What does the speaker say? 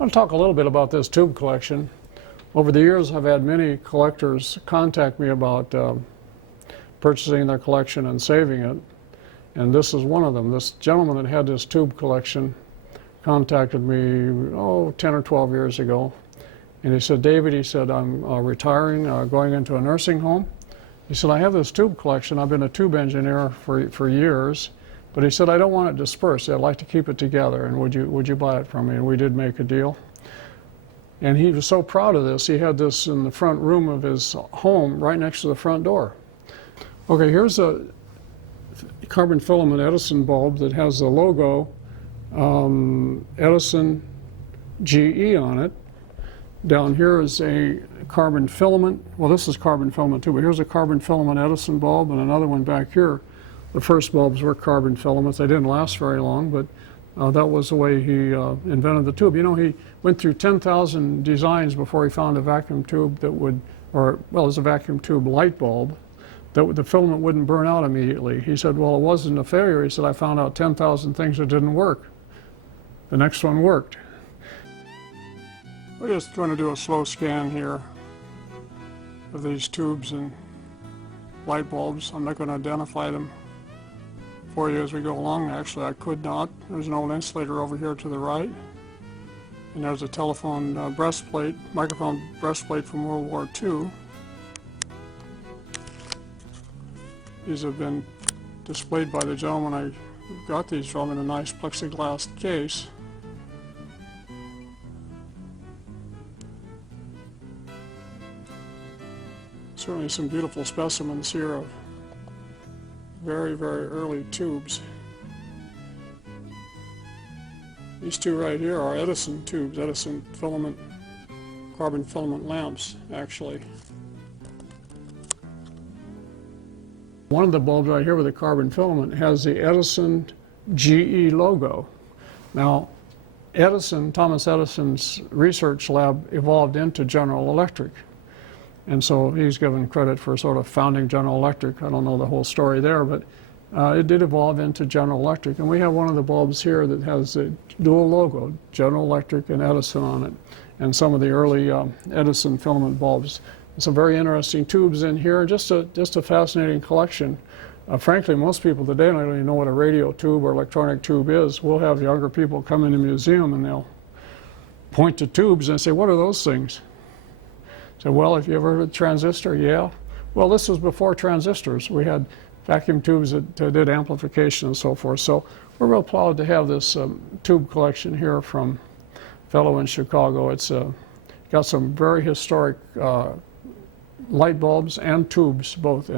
I want to talk a little bit about this tube collection. Over the years, I've had many collectors contact me about purchasing their collection and saving it, and this is one of them. This gentleman that had this tube collection contacted me, 10 or 12 years ago, and he said, David, he said, I'm retiring, going into a nursing home. He said, I have this tube collection. I've been a tube engineer for years, but he said, I don't want it dispersed. I'd like to keep it together, and would you buy it from me? And we did make a deal. And he was so proud of this. He had this in the front room of his home, right next to the front door. Okay, here's a carbon filament Edison bulb that has the logo Edison GE on it. Down here is a carbon filament. Well, this is carbon filament too, but here's a carbon filament Edison bulb and another one back here. The first bulbs were carbon filaments. They didn't last very long, but that was the way he invented the tube. You know, he went through 10,000 designs before he found a vacuum tube that would, well, it was a vacuum tube light bulb, that the filament wouldn't burn out immediately. He said, well, it wasn't a failure. He said, I found out 10,000 things that didn't work. The next one worked. We're just going to do a slow scan here of these tubes and light bulbs. I'm not going to identify them for you as we go along. Actually, I could not. There's an old insulator over here to the right. And there's a telephone breastplate, microphone breastplate from World War II. These have been displayed by the gentleman I got these from in a nice plexiglass case. Certainly some beautiful specimens here of very, very early tubes. These two right here are Edison tubes, Edison filament, carbon filament lamps, actually. One of the bulbs right here with the carbon filament has the Edison GE logo. Now, Thomas Edison's research lab evolved into General Electric. And so he's given credit for sort of founding General Electric. I don't know the whole story there, but it did evolve into General Electric. And we have one of the bulbs here that has the dual logo, General Electric and Edison on it, and some of the early Edison filament bulbs. Some very interesting tubes in here, just a fascinating collection. Frankly, most people today don't even know what a radio tube or electronic tube is. We'll have younger people come in the museum and they'll point to tubes and say, what are those things? So, well, have you ever heard of transistor? Yeah. Well, this was before transistors. We had vacuum tubes that did amplification and so forth. So we're real proud to have this tube collection here from a fellow in Chicago. It's got some very historic light bulbs and tubes both.